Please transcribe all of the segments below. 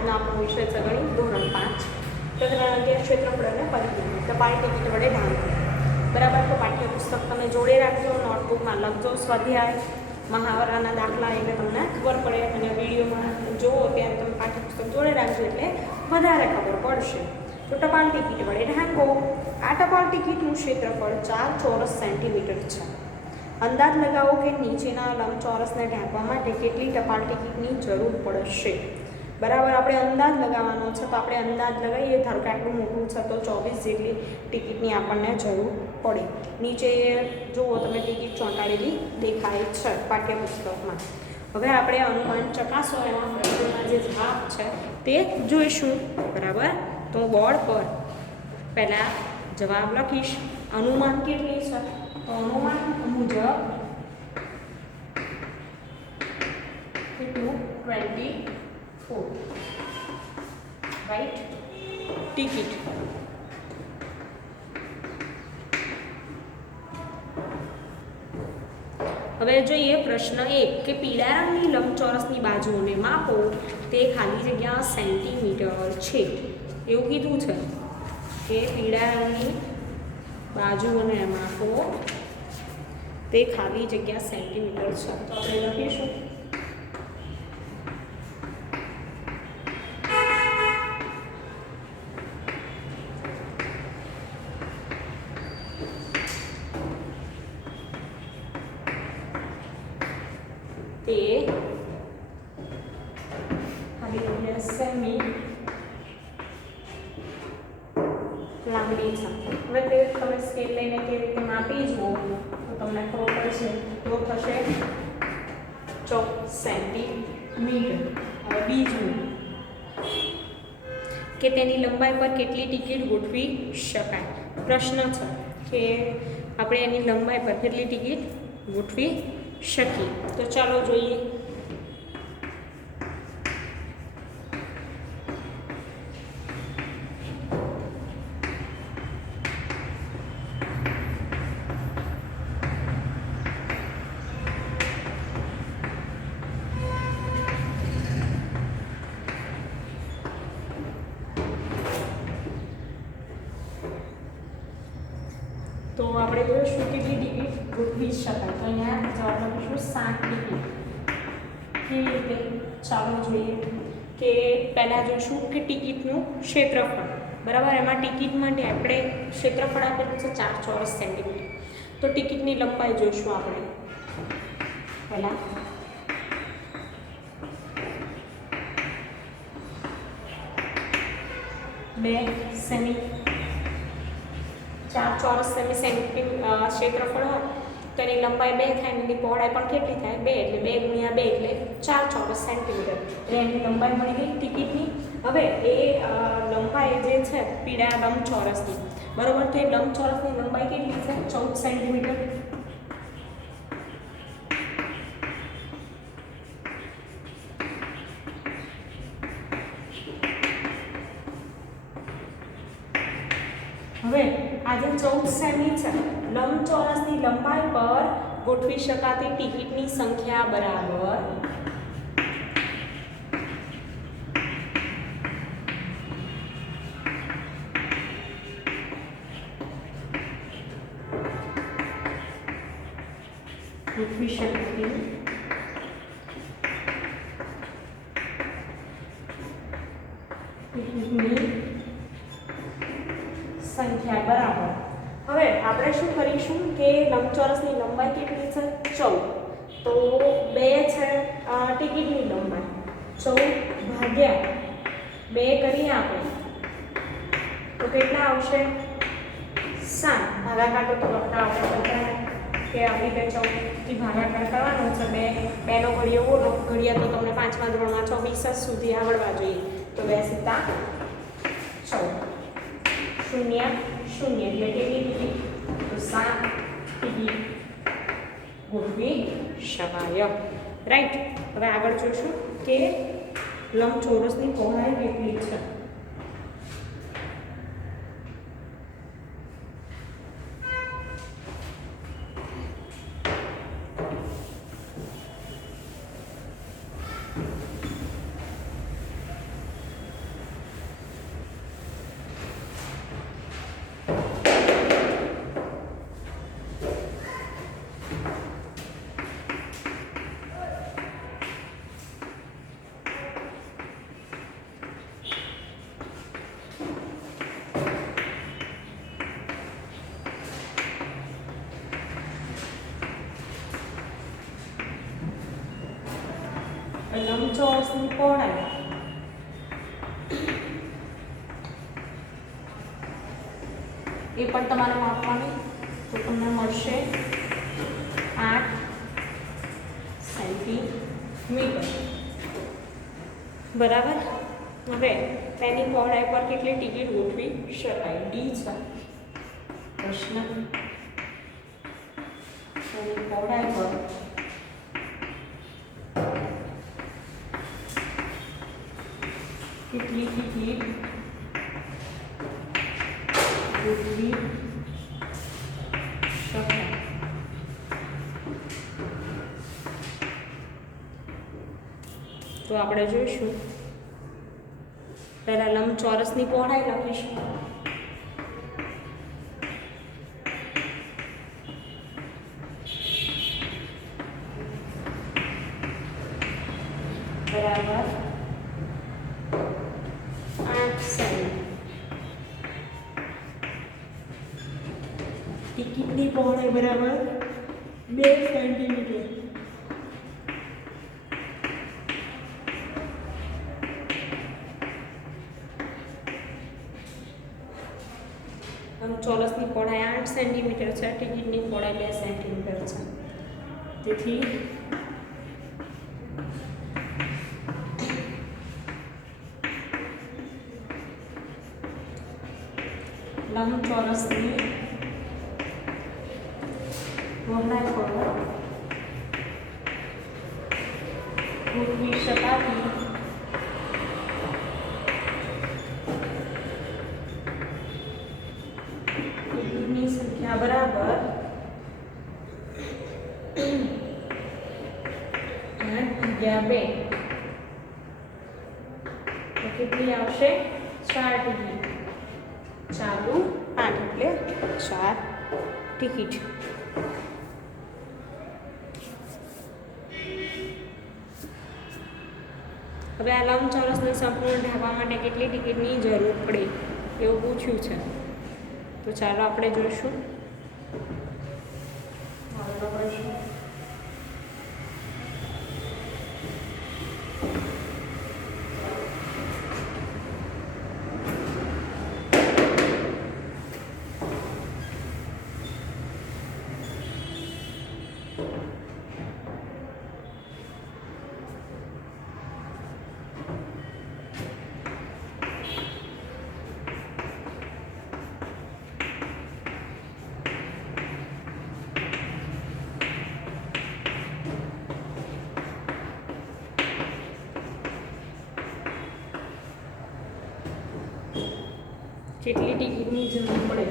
આજનો આપણો વિષય છે ગણિત ધોરણ 5 પ્રકરણ 11 ક્ષેત્રફળ અને પરિમાણ ટપાલ ટિકિટ વડે ઢાંકવું બરાબર। તો પાઠ્યપુસ્તક તમે જોડે રાખજો, નોટબુકમાં લખજો સ્વાધ્યાય મહાવરાના દાખલા એટલે તમને ખબર પડે, અને વિડીયોમાં જુઓ ત્યારે તમે પાઠ્યપુસ્તક જોડે રાખજો એટલે વધારે ખબર પડશે। તો ટપાલ ટિકિટ વડે ઢાંકો। આ ટપાલ ટિકિટનું ક્ષેત્રફળ 4 ચોરસ સેન્ટીમીટર છે। અંદાજ લગાવો કે નીચેના લંબચોરસને ઢાંકવા માટે કેટલી ટપાલ ટિકિટની જરૂર પડશે બરાબર। આપણે અંદાજ લગાવવાનો છે, તો આપણે અંદાજ લગાવીએ। ધારો કે આટલું મોટું છે તો 24 જેટલી ટિકિટની આપણને જરૂર પડે। નીચે જુઓ તમે ટિકિટ ચોંટાડેલી દેખાય છે પાઠ્યપુસ્તકમાં। હવે આપણે અનુમાન ચકાસો એમાં પ્રશ્નોના જે જવાબ છે તે જોઈશું બરાબર। તો બોર્ડ પર પહેલાં જવાબ લખીશ। અનુમાન કેટલી છે, તો અનુમાન મુજબ કેટલું 24 રાઈટ ટિકિટ। હવે જોઈએ પ્રશ્ન 1 કે પીળા રંગની લંબચોરસની બાજુઓને માપો, તે ખાલી જગ્યા સેન્ટીમીટર છે। એવું કીધું છે કે પીળા રંગની બાજુઓને માપો, તે ખાલી જગ્યા સેન્ટીમીટર છે। તો આપણે લખીશું તે ખાલી જગ્યા સેમી લાંબી છે। હવે તે તમે સ્કેલ લઈને કેવી રીતે માપી જુઓ તો તમને ખબર પડશે। તો થશે 14 સેન્ટીમીટર। હવે બીજું કે તેની લંબાઈ પર કેટલી ટિકિટ ગોઠવી શકાય। પ્રશ્ન છે કે આપણે એની લંબાઈ પર કેટલી ટિકિટ ગોઠવી શકીએ। તો ચાલો જોઈએ। તો આપણે જોઈશું કેટલી ટિકિટ ગોઠવી શકાય। તો અહીંયા જવાબ લખીશું 7 ટિકિટ। કેવી રીતે ચાલો જોઈએ કે પહેલાં જોઈશું કે ટિકિટનું ક્ષેત્રફળ બરાબર। એમાં ટિકિટ માટે આપણે ક્ષેત્રફળ આપેલું છે 4 ચોરસ સેન્ટીમીટર। તો ટિકિટની લંબાઈ જોઈશું આપણે પહેલાં। બે સેમી 4 ચોરસ સેમી સેન્ટીમીટર ક્ષેત્રફળ હોય તો એની લંબાઈ 2 થાય, એની પહોળાઈ પણ કેટલી થાય 2, એટલે 2 ગુણ્યા 2 એટલે 4 ચોરસ સેન્ટીમીટર। એટલે એની લંબાઈ મળી ગઈ ટિકિટની। હવે એ લંબાઈ જે છે પીળા લંબચોરસની બરાબર, તો એ લંબચોરસની લંબાઈ કેટલી છે 14 સેન્ટીમીટર। હવે આ જે 14 સેમી છે લંબચોરસની લંબાઈ પર ગોઠવી શકાતી ટિકિટની સંખ્યા બરાબર ગોઠવી શકાતી ટિકિટની સંખ્યા બરાબર। હવે આપણે શું કરીશું કે લંબચોરસની લંબાઈ કેટલી છે 14, તો 2 છે ટિકિટની લંબાઈ, 14 ભાગ્યા 2 કરીએ આપણે તો કેટલા આવશે 7। ભાગાકાર તો લખતા આવડે કે આવી રીતે 14 થી ભાગાકાર કરવાનો છે। 2 નો ઘડિયો બોલો, ઘડિયા તો તમને 5મા ધોરણમાં 24 સુધી આવડવા જોઈએ। તો 2 સિત્તા 14 શૂન્ય શૂન્ય એટલે કેટલી ટિકિટ તો 7 ટિકિટ ગોઠવી શકાય રાઈટ। હવે આગળ જોઈશું કે લંબચોરસની પહોળાઈ કેટલી છે। લંબચોરસની પહોળાઈ એ પણ તમારે માપવાની, તો તમને મળશે 8 સેન્ટીમીટર. બરાબર. હવે તેની પહોળાઈ પર કેટલી ટિકિટ ગોઠવી શકાય? ડી છે પ્રશ્ન. તેની પહોળાઈ પર કેટલી ટિકિટ ગોઠવી શકાય? તો આપણે જોઈશું. પહેલા લંબચોરસની પહોળાઈ લખીશું. બરાબર 8 સેમી. ટિકિટની પહોળાઈ બરાબર 2 સેન્ટીમીટર. ચોરસની પહોળાઈ 8 સેન્ટીમીટર છે, ટિકિટની પહોળાઈ 2 સેન્ટીમીટર છે. તેથી લંબચોરસની પહોળાઈ પર ગોઠવી શકાતી ટિકિટની સંખ્યા બરાબર 8/2. તો કેટલી આવશે? 4 ટિકિટ. ચાલુ 8 એટલે 4 ટિકિટ. હવે આ લંબચોરસને સંપૂર્ણ ઢાંકવા માટે કેટલી ટિકિટની જરૂર પડે એવું પૂછ્યું છે. તો ચાલો આપણે જોઈશું. કેટલી ટિકિટની જરૂર પડે?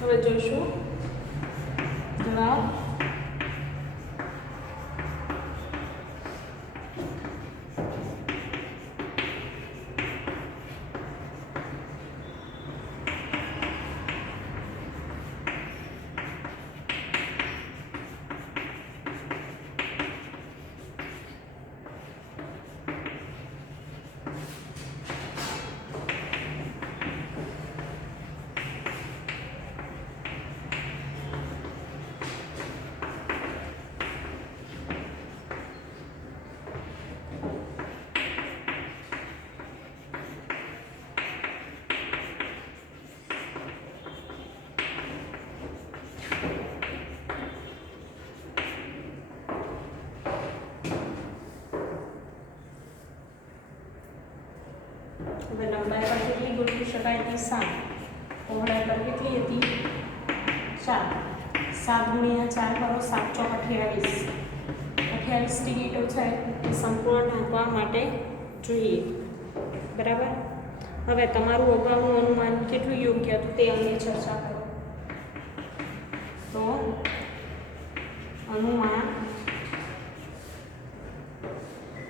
હવે જોઈશું જવાબ. હવે લંબાઈ પર કેટલી ગોઠવી શકાય હતી? 7. પહોળાઈ પર કેટલી હતી? 4. 7 ગુણ્યા 4 કરો, 7 ચોક 28. 28 ટિકિટો છે એ સંપૂર્ણ ઢાંકવા માટે જોઈએ. બરાબર. હવે તમારું અગાઉનું અનુમાન કેટલું યોગ્ય હતું તે અંગે ચર્ચા કરો. તો અનુમાન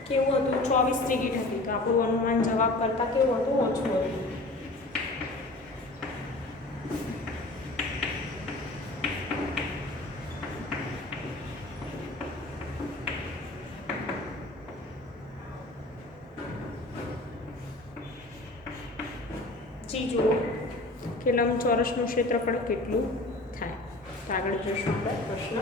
કેવું હતું? 24 ટિકિટ હતી. તો આપણું અનુમાન જવાબ કરતાં કેવું હતું? ઓછું હતું. પછી જુઓ કે લંબચોરસનું ક્ષેત્રફળ કેટલું થાય. તો આગળ જોઈશું આપણે પ્રશ્ન.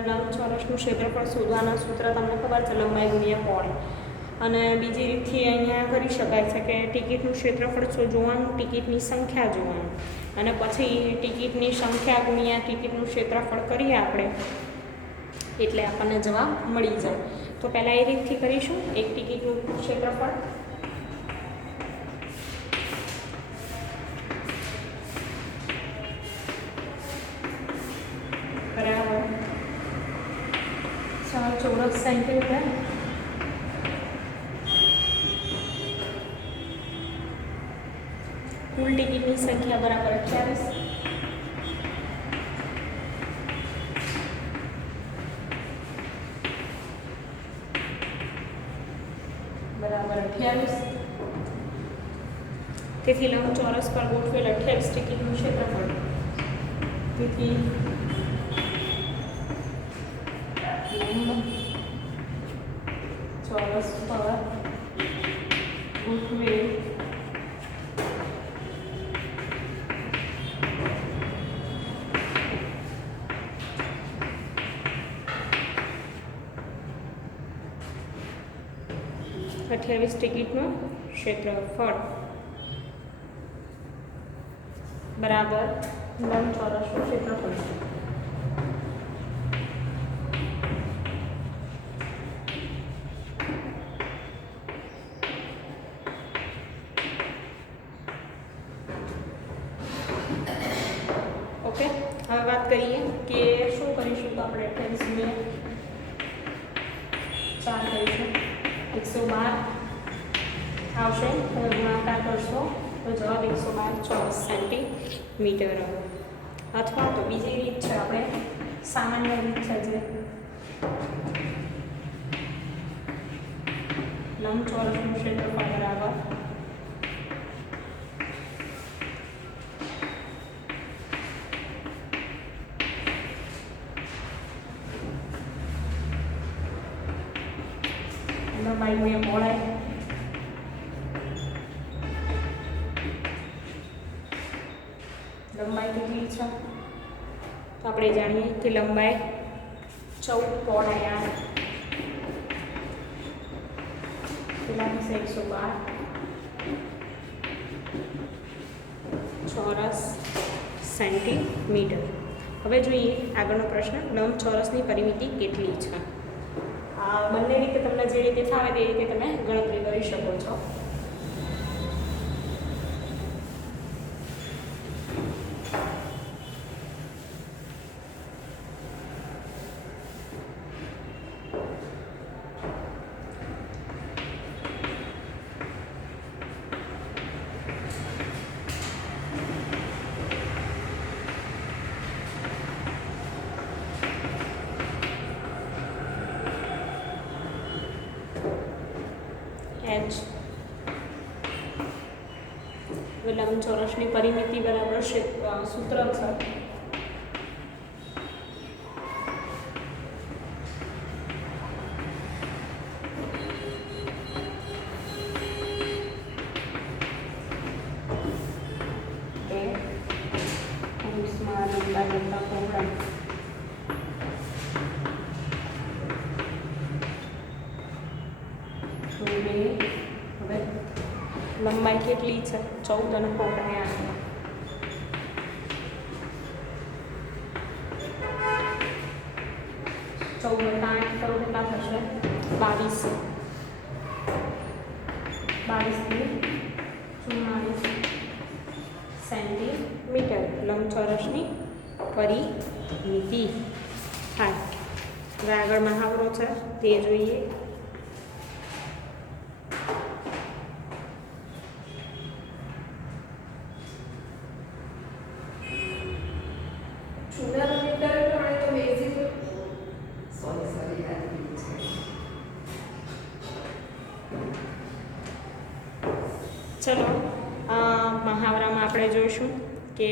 લંબચોરસનું ક્ષેત્રફળ શોધવાના સૂત્ર તમને ખબર છે, લંબાઈ ગુણ્યા પહોળાઈ. અને બીજી રીતથી અહીંયા કરી શકાય છે કે ટિકિટનું ક્ષેત્રફળ જોવાનું, ટિકિટની સંખ્યા જોવાનું, અને પછી ટિકિટની સંખ્યા ગુણ્યા ટિકિટનું ક્ષેત્રફળ કરીએ આપણે એટલે આપણને જવાબ મળી જાય. તો પહેલાં એ રીતથી કરીશું. એક ટિકિટનું ક્ષેત્રફળ બરાબર 6 ચોરસ સેન્ટીમીટર કુલ ટિકિટની સંખ્યા બરાબર 28 બરાબર 28. તેથી લંબચોરસ પર ગોઠવેલ 28 ટિકિટનું ક્ષેત્રફળ. તેથી ચોરસ પર ગોઠવેલ 28 ટિકિટનું ક્ષેત્રફળ બરાબર લંબચોરસનું ક્ષેત્રફળ. ઓકે, હવે વાત કરીએ કે શું કરીશું. તો આપણે 28 ગુણ્યા 4 કરીશું, 112 આવશે. હવે ગુણાકાર કરશો તો જવાબ 112 ચોરસ સેન્ટીમીટર. અથવા તો બીજી રીત છે, આપણે સામાન્ય રીત છે જે લંબચોરસનું ક્ષેત્રફળ બરાબર લંબાઈ ગુણ્યા પહોળાઈ. લંબાઈ કેટલી છે? તો આપણે જાણીએ કે લંબાઈ 14, પહોળાઈ 8, કેટલા થશે 112 ચોરસ સેન્ટીમીટર. હવે જોઈએ આગળનો પ્રશ્ન. લંબચોરસની પરિમિતિ કેટલી છે? બંને રીતે તમને જે રીતે ફાવે તે રીતે તમે ગણતરી કરી શકો છો. h લંબચોરસની પરિમિતિ બરાબર સૂત્ર છે લંબાઈ કેટલી છે? 14 અને પહોળાઈ 8. 14 8 કરો કેટલા થશે? 22. 22 સેન્ટીમીટર લંબચોરસની પરિમિતિ થાય. હવે આગળ મહાવરો છે તે જોઈએ. ચલો મહાવરામાં આપણે જોઈશું કે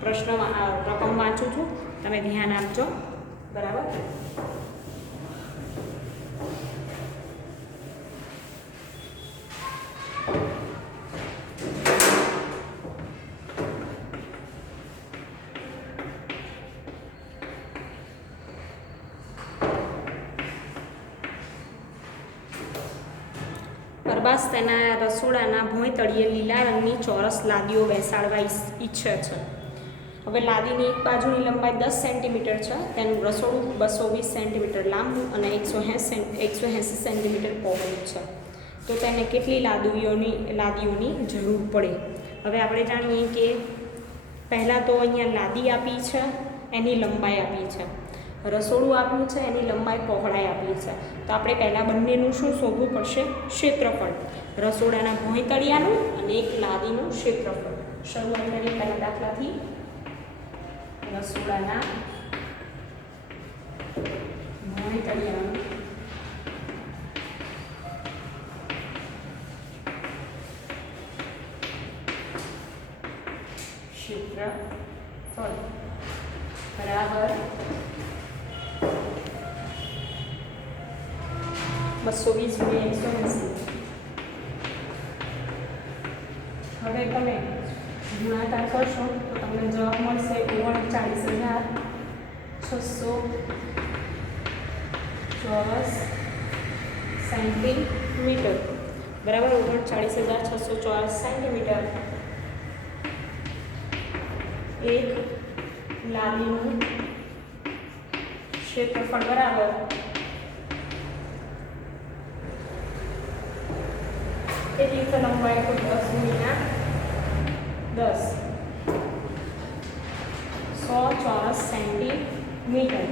પ્રશ્નમાં રકમ વાંચું છું, તમે ધ્યાન આપજો. બરાબર. અરબાઝ તેના રસોડાના ભોંય તળિયે લીલા રંગની ચોરસ લાદીઓ બેસાડવા ઈચ્છે છે. હવે લાદીની એક બાજુની લંબાઈ 10 સેન્ટીમીટર છે. તેનું રસોડું 220 સેન્ટીમીટર લાંબુ અને 180 સેન્ટીમીટર પહોળું છે. તો તેને કેટલી લાદીઓની જરૂર પડે? હવે આપણે જાણીએ કે પહેલાં તો અહીંયા લાદી આપી છે, એની લંબાઈ આપી છે. રસોડું આપ્યું છે, એની લંબાઈ પહોળાઈ આપી છે. તો આપણે પહેલાં બંનેનું શું શોધવું પડશે? ક્ષેત્રફળ. રસોડાના ભોંય તળિયાનું અને એક લાદીનું ક્ષેત્રફળ. શરૂઆત કરીએ પહેલા દાખલાથી. રસોડાના ભોંય તળિયાનું ક્ષેત્રફળ બરાબર 220 ગુણ્યા 180. હવે તમે ગુણાકાર કરશો તો તમને જવાબ મળશે 39,600 ચોરસ સેન્ટીમીટર. બરાબર. 39,600 ચોરસ સેન્ટીમીટર એક લાદીનું ક્ષેત્રફળ બરાબર કેટલી લંબાઈ? તો 10 ગુણ્યા 10 100 ચોરસ સેન્ટીમીટર.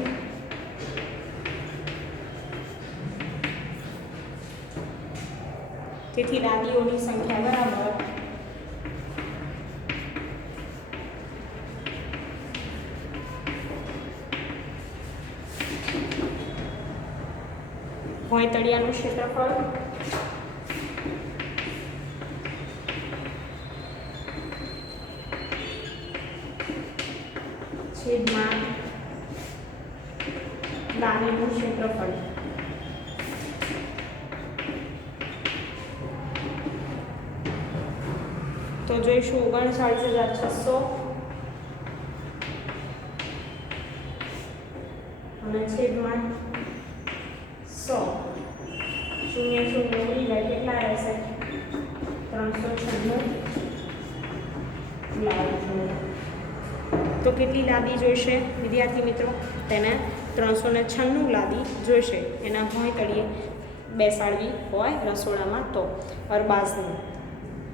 તેથી લાદીઓની સંખ્યા બરાબર ભોંય તળિયાનું ક્ષેત્રફળ છેદમાં લાદીનું ક્ષેત્રફળ. તો જોઈશું 39,600 અને છેદમાં 100. 0 0 ઉડી જાય કેટલા રહેશે? 396 લાદી. તો કેટલી લાદી જોઈશે વિદ્યાર્થી મિત્રો? તેને 396 લાદી જોઈશે. એના ભોંય તળિયે બેસાડવી હોય રસોડામાં તો અરબાઝનું.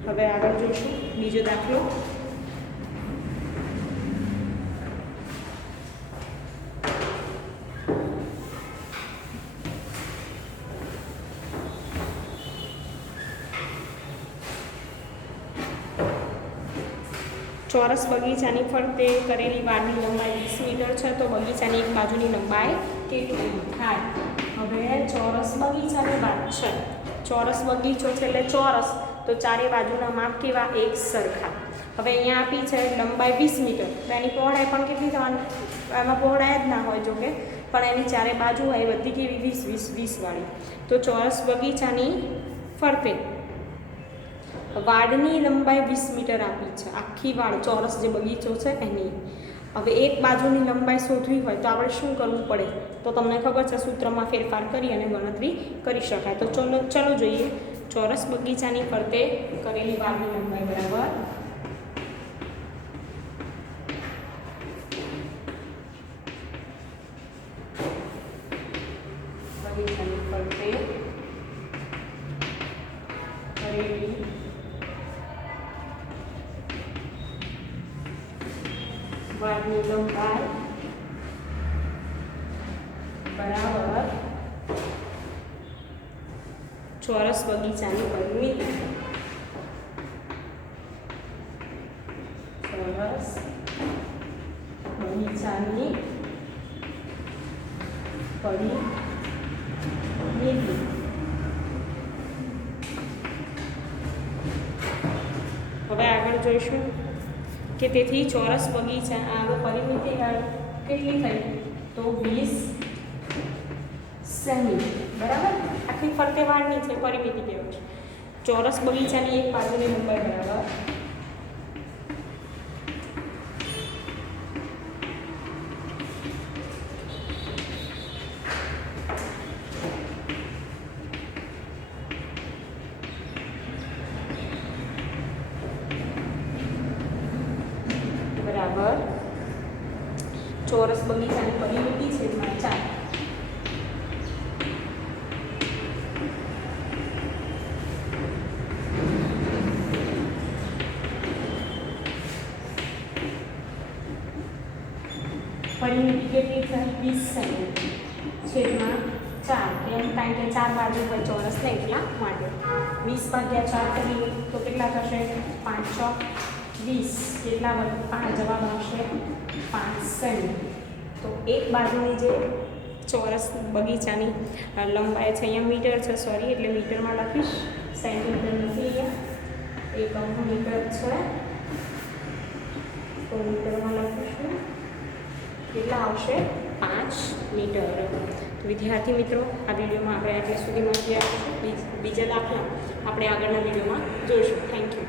હવે આગળ જોઈશું બીજો દાખલો. ચોરસ બગીચાની ફરતે કરેલી વાડની લંબાઈ 20 મીટર છે. તો બગીચાની એક બાજુની લંબાઈ કેટલી થાય? હવે ચોરસ બગીચાની વાત છે. ચોરસ બગીચો છે એટલે ચોરસ, તો ચારે બાજુના માપ કેવા? એક સરખા. હવે અહીંયા આપી છે લંબાઈ 20 મીટર, તો એની પહોળાઈ પણ કેટલી થવાની? એમાં પહોળાઈ જ ના હોય જોકે, પણ એની ચારે બાજુ હોય એ બધી કેવી? 20 20 20 વાળી. તો ચોરસ બગીચાની ફરતે વાડની લંબાઈ 20 મીટર આપી છે. આખી વાડ ચોરસ જે બગીચો છે એની. હવે એક બાજુની લંબાઈ શોધવી હોય તો આપણે શું કરવું પડે? તો તમને ખબર છે સૂત્રમાં ફેરફાર કરી અને ગણતરી કરી શકાય. તો ચલો જોઈએ. ચોરસ બગીચાની ફરતે કરેલી વાડની લંબાઈ બરાબર બગીચાની ફરતે કરેલી વાડની લંબાઈ બરાબર ચોરસ બગીચાની પરિમિતિ. ચોરસ બગીચાની પરિમિતિ. હવે આગળ જોઈશું કે તેથી ચોરસ બગીચા આગળ પરિમિતિ કેટલી થઈ તો 20 સેમી. બરાબર આખી ફરતે વાળની છે પરિમિતિ કેવું છે ચોરસ બગીચાની એક બાજુની લંબાઈ બરાબર ચોરસ બગીચાની પરિમિતિ છે એમાં 4. પરિમિતિ કેટલી છે 20 સેમી છેદમાં 4 એમ કારણ કે 4 બાજુ પર ચોરસ ને એટલા માટે 20/4 કરીએ તો કેટલા થશે 5 × 20 કેટલા જવાબ આવશે 5 સેમી. તો એક બાજુની જે ચોરસ બગીચાની લંબાઈ છે અહીંયા મીટર છે સોરી એટલે મીટરમાં લખીશ સેન્ટીમીટર નથી અહીંયા એકમ મીટર છે તો મીટરમાં લખીશું કેટલા આવશે 5 મીટર. તો વિદ્યાર્થી મિત્રો આ વિડીયોમાં આપણે એટલે સુધી પહોંચી આવીશું. બીજા દાખલા આપણે આગળના વિડીયોમાં જોઈશું. Thank you.